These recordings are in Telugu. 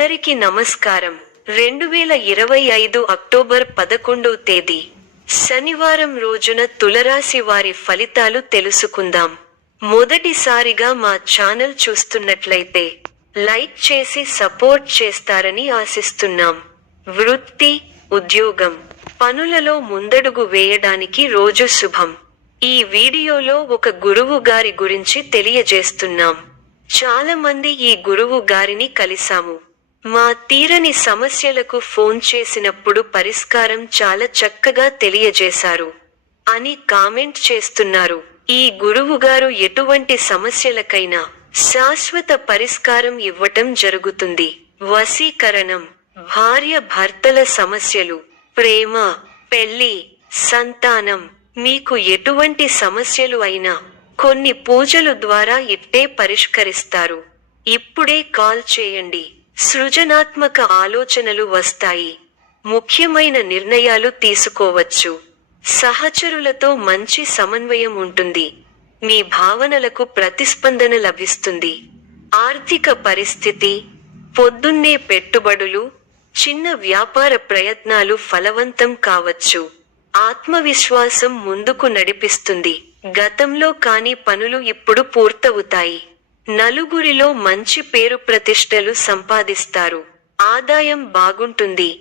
అందరికీ నమస్కారం. 2025 అక్టోబర్ 11వ తేదీ శనివారం రోజున తులరాశి వారి ఫలితాలు తెలుసుకుందాం. మొదటిసారిగా మా ఛానల్ చూస్తున్నట్లయితే లైక్ చేసి సపోర్ట్ చేస్తారని ఆశిస్తున్నాం. వృత్తి, ఉద్యోగం, పనులలో ముందడుగు వేయడానికి రోజు శుభం. ఈ వీడియోలో ఒక గురువు గారి గురించి తెలియజేస్తున్నాం. చాలా మంది ఈ గురువు గారిని కలిసాము. మా తీరని సమస్యలకు ఫోన్ చేసినప్పుడు పరిష్కారం చాలా చక్కగా తెలియజేశారు అని కామెంట్ చేస్తున్నారు. ఈ గురువుగారు ఎటువంటి సమస్యలకైనా శాశ్వత పరిష్కారం ఇవ్వటం జరుగుతుంది. వశీకరణం, భార్య భర్తల సమస్యలు, ప్రేమ, పెళ్లి, సంతానం, మీకు ఎటువంటి సమస్యలు అయినా కొన్ని పూజలు ద్వారా ఇట్టే పరిష్కరిస్తారు. ఇప్పుడే కాల్ చేయండి. సృజనాత్మక ఆలోచనలు వస్తాయి. ముఖ్యమైన నిర్ణయాలు తీసుకోవచ్చు. సహచరులతో మంచి సమన్వయం ఉంటుంది. మీ భావనలకు ప్రతిస్పందన లభిస్తుంది. ఆర్థిక పరిస్థితి, పొద్దున్నే పెట్టుబడులు, చిన్న వ్యాపార ప్రయత్నాలు ఫలవంతం కావచ్చు. ఆత్మవిశ్వాసం ముందుకు నడిపిస్తుంది. గతంలో కాని పనులు ఇప్పుడు పూర్తవుతాయి. నలుగురిలో మంచి పేరు ప్రతిష్టలు సంపాదిస్తారు. ఆదాయం బాగుంటుంది.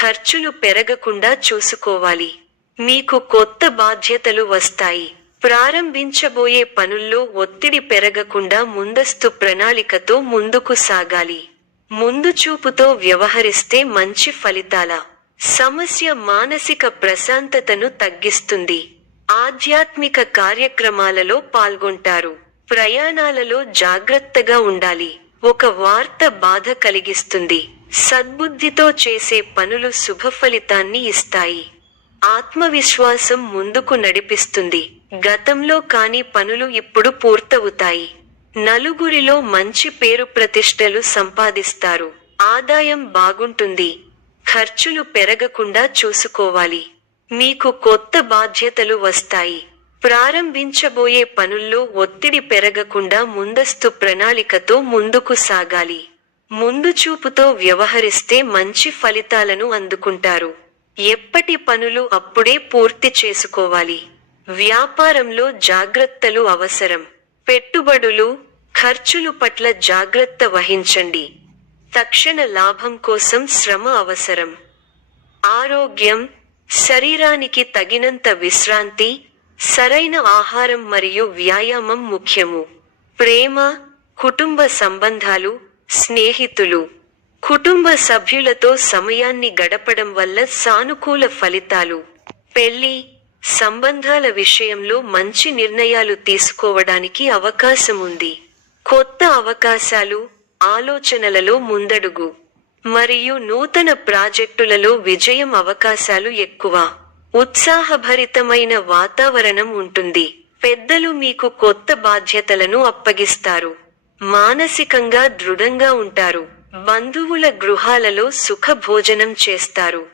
ఖర్చులు పెరగకుండా చూసుకోవాలి. మీకు కొత్త బాధ్యతలు వస్తాయి. ప్రారంభించబోయే పనుల్లో ఒత్తిడి పెరగకుండా ముందస్తు ప్రణాళికతో ముందుకు సాగాలి. ముందు చూపుతో వ్యవహరిస్తే మంచి ఫలితాల సమస్య మానసిక ప్రశాంతతను తగ్గిస్తుంది. ఆధ్యాత్మిక కార్యక్రమాలలో పాల్గొంటారు. ప్రయాణాలలో జాగ్రత్తగా ఉండాలి. ఒక వార్త బాధ కలిగిస్తుంది. సద్బుద్ధితో చేసే పనులు శుభ ఫలితాన్ని ఇస్తాయి. ఆత్మవిశ్వాసం ముందుకు నడిపిస్తుంది. గతంలో కాని పనులు ఇప్పుడు పూర్తవుతాయి. నలుగురిలో మంచి పేరు ప్రతిష్టలు సంపాదిస్తారు. ఆదాయం బాగుంటుంది. ఖర్చులు పెరగకుండా చూసుకోవాలి. మీకు కొత్త బాధ్యతలు వస్తాయి. ప్రారంభించబోయే పనుల్లో ఒత్తిడి పెరగకుండా ముందస్తు ప్రణాళికతో ముందుకు సాగాలి. ముందు చూపుతో వ్యవహరిస్తే మంచి ఫలితాలను అందుకుంటారు. ఎప్పటి పనులు అప్పుడే పూర్తి చేసుకోవాలి. వ్యాపారంలో జాగ్రత్తలు అవసరం. పెట్టుబడులు, ఖర్చులు పట్ల జాగ్రత్త వహించండి. తక్షణ లాభం కోసం శ్రమ అవసరం. ఆరోగ్యం, శరీరానికి తగినంత విశ్రాంతి, సరైన ఆహారం మరియు వ్యాయామం ముఖ్యము. ప్రేమ, కుటుంబ సంబంధాలు, స్నేహితులు, కుటుంబ సభ్యులతో సమయాన్ని గడపడం వల్ల సానుకూల ఫలితాలు. పెళ్లి, సంబంధాల విషయంలో మంచి నిర్ణయాలు తీసుకోవడానికి అవకాశం ఉంది. కొత్త అవకాశాలు, ఆలోచనలలో ముందడుగు మరియు నూతన ప్రాజెక్టులలో విజయం అవకాశాలు ఎక్కువ. ఉత్సాహభరితమైన వాతావరణం ఉంటుంది. పెద్దలు మీకు కొత్త బాధ్యతలను అప్పగిస్తారు. మానసికంగా దృఢంగా ఉంటారు. బంధువుల గృహాలలో సుఖ భోజనం చేస్తారు.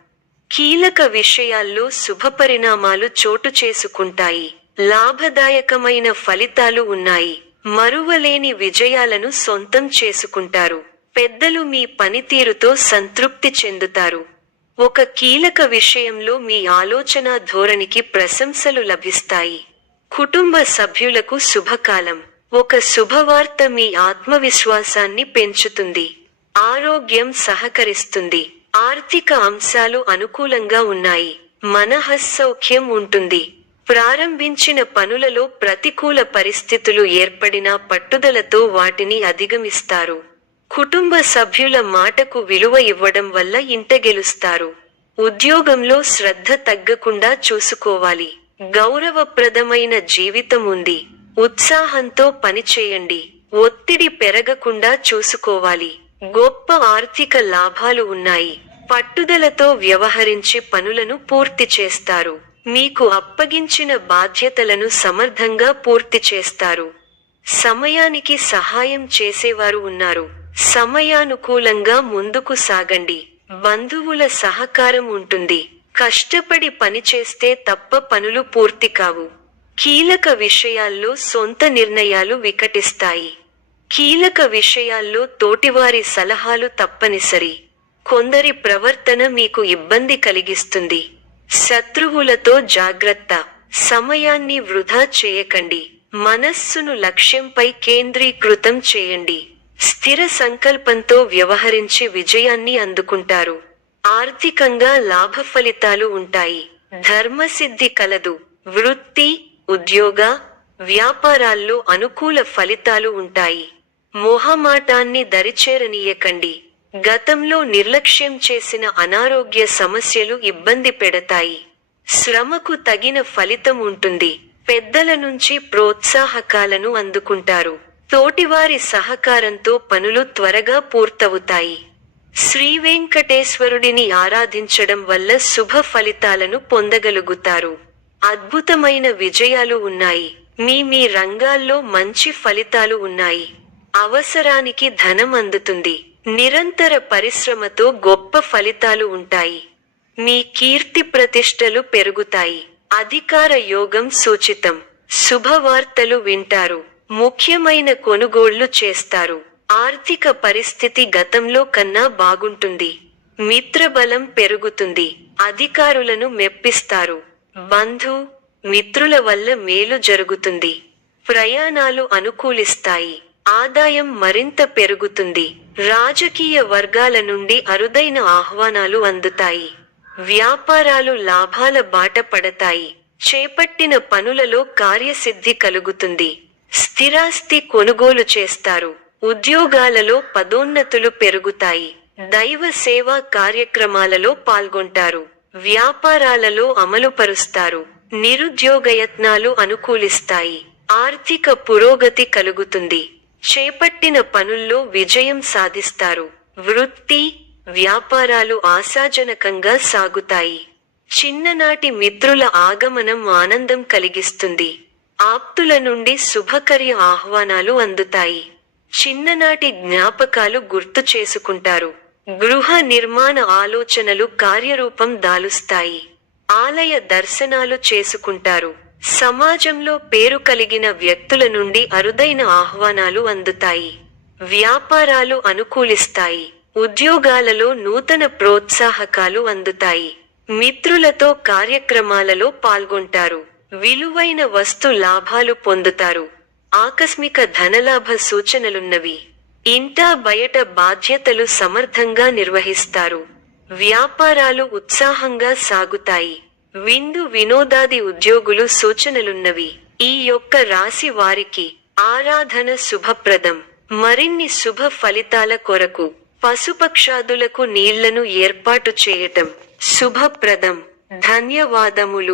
కీలక విషయాల్లో శుభపరిణామాలు చోటు చేసుకుంటాయి. లాభదాయకమైన ఫలితాలు ఉన్నాయి. మరువలేని విజయాలను సొంతం చేసుకుంటారు. పెద్దలు మీ పనితీరుతో సంతృప్తి చెందుతారు. ఒక కీలక విషయంలో మీ ఆలోచన ధోరణికి ప్రశంసలు లభిస్తాయి. కుటుంబ సభ్యులకు శుభకాలం. ఒక శుభవార్త మీ ఆత్మవిశ్వాసాన్ని పెంచుతుంది. ఆరోగ్యం సహకరిస్తుంది. ఆర్థిక అంశాలు అనుకూలంగా ఉన్నాయి. మనఃసౌఖ్యం ఉంటుంది. ప్రారంభించిన పనులలో ప్రతికూల పరిస్థితులు ఏర్పడినా పట్టుదలతో వాటిని అధిగమిస్తారు. కుటుంబ సభ్యుల మాటకు విలువ ఇవ్వడం వల్ల ఇంట గెలుస్తారు. ఉద్యోగంలో శ్రద్ధ తగ్గకుండా చూసుకోవాలి. గౌరవప్రదమైన జీవితం ఉంది. ఉత్సాహంతో పనిచేయండి. ఒత్తిడి పెరగకుండా చూసుకోవాలి. గొప్ప ఆర్థిక లాభాలు ఉన్నాయి. పట్టుదలతో వ్యవహరించి పనులను పూర్తి చేస్తారు. మీకు అప్పగించిన బాధ్యతలను సమర్థంగా పూర్తి చేస్తారు. సమయానికి సహాయం చేసేవారు ఉన్నారు. సమయానుకూలంగా ముందుకు సాగండి. బంధువుల సహకారం ఉంటుంది. కష్టపడి పనిచేస్తే తప్ప పనులు పూర్తి కావు. కీలక విషయాల్లో సొంత నిర్ణయాలు వికటిస్తాయి. కీలక విషయాల్లో తోటివారి సలహాలు తప్పనిసరి. కొందరి ప్రవర్తన మీకు ఇబ్బంది కలిగిస్తుంది. శత్రువులతో జాగ్రత్త. సమయాన్ని వృధా చేయకండి. మనస్సును లక్ష్యంపై కేంద్రీకృతం చేయండి. స్థిర సంకల్పంతో వ్యవహరించి విజయాన్ని అందుకుంటారు. ఆర్థికంగా లాభ ఫలితాలు ఉంటాయి. ధర్మసిద్ధి కలదు. వృత్తి, ఉద్యోగ, వ్యాపారాల్లో అనుకూల ఫలితాలు ఉంటాయి. మొహమాటాన్ని దరిచేరనీయకండి. గతంలో నిర్లక్ష్యం చేసిన అనారోగ్య సమస్యలు ఇబ్బంది పెడతాయి. శ్రమకు తగిన ఫలితం ఉంటుంది. పెద్దల నుంచి ప్రోత్సాహకాలను అందుకుంటారు. తోటివారి సహకారంతో పనులు త్వరగా పూర్తవుతాయి. శ్రీ వెంకటేశ్వరుడిని ఆరాధించడం వల్ల శుభ ఫలితాలను పొందగలుగుతారు. అద్భుతమైన విజయాలు ఉన్నాయి. మీ రంగాల్లో మంచి ఫలితాలు ఉన్నాయి. అవసరానికి ధనం అందుతుంది. నిరంతర పరిశ్రమతో గొప్ప ఫలితాలు ఉంటాయి. మీ కీర్తి ప్రతిష్టలు పెరుగుతాయి. అధికార యోగం సూచితం. శుభవార్తలు వింటారు. ముఖ్యమైన కొనుగోళ్లు చేస్తారు. ఆర్థిక పరిస్థితి గతంలో కన్నా బాగుంటుంది. మిత్రబలం పెరుగుతుంది. అధికారులను మెప్పిస్తారు. బంధు, మిత్రుల వల్ల మేలు జరుగుతుంది. ప్రయాణాలు అనుకూలిస్తాయి. ఆదాయం మరింత పెరుగుతుంది. రాజకీయ వర్గాల నుండి అరుదైన ఆహ్వానాలు అందుతాయి. వ్యాపారాలు లాభాల బాట పడతాయి. చేపట్టిన పనులలో కార్యసిద్ధి కలుగుతుంది. స్థిరాస్తి కొనుగోలు చేస్తారు. ఉద్యోగాలలో పదోన్నతులు పెరుగుతాయి. దైవ సేవా కార్యక్రమాలలో పాల్గొంటారు. వ్యాపారాలలో అమలుపరుస్తారు. నిరుద్యోగయత్నాలు అనుకూలిస్తాయి. ఆర్థిక పురోగతి కలుగుతుంది. చేపట్టిన పనుల్లో విజయం సాధిస్తారు. వృత్తి, వ్యాపారాలు ఆశాజనకంగా సాగుతాయి. చిన్ననాటి మిత్రుల ఆగమనం ఆనందం కలిగిస్తుంది. ఆప్తుల నుండి శుభకర్య ఆహ్వానాలు అందుతాయి. చిన్ననాటి జ్ఞాపకాలు గుర్తు చేసుకుంటారు. గృహ నిర్మాణ ఆలోచనలు కార్యరూపం దాలుస్తాయి. ఆలయ దర్శనాలు చేసుకుంటారు. సమాజంలో పేరు కలిగిన వ్యక్తుల నుండి అరుదైన ఆహ్వానాలు అందుతాయి. వ్యాపారాలు అనుకూలిస్తాయి. ఉద్యోగాలలో నూతన ప్రోత్సాహకాలు అందుతాయి. మిత్రులతో కార్యక్రమాలలో పాల్గొంటారు. విలువైన వస్తు లాభాలు పొందుతారు. ఆకస్మిక ధనలాభ సూచనలున్నవి. ఇంటా బయట బాధ్యతలు సమర్థంగా నిర్వహిస్తారు. వ్యాపారాలు ఉత్సాహంగా సాగుతాయి. విందు వినోదాది ఉద్యోగులు సూచనలున్నవి. ఈ యొక్క రాశి వారికి ఆరాధన శుభప్రదం. మరిన్ని శుభ ఫలితాల కొరకు పశుపక్షాదులకు నీళ్లను ఏర్పాటు చేయటం శుభప్రదం. ధన్యవాదములు.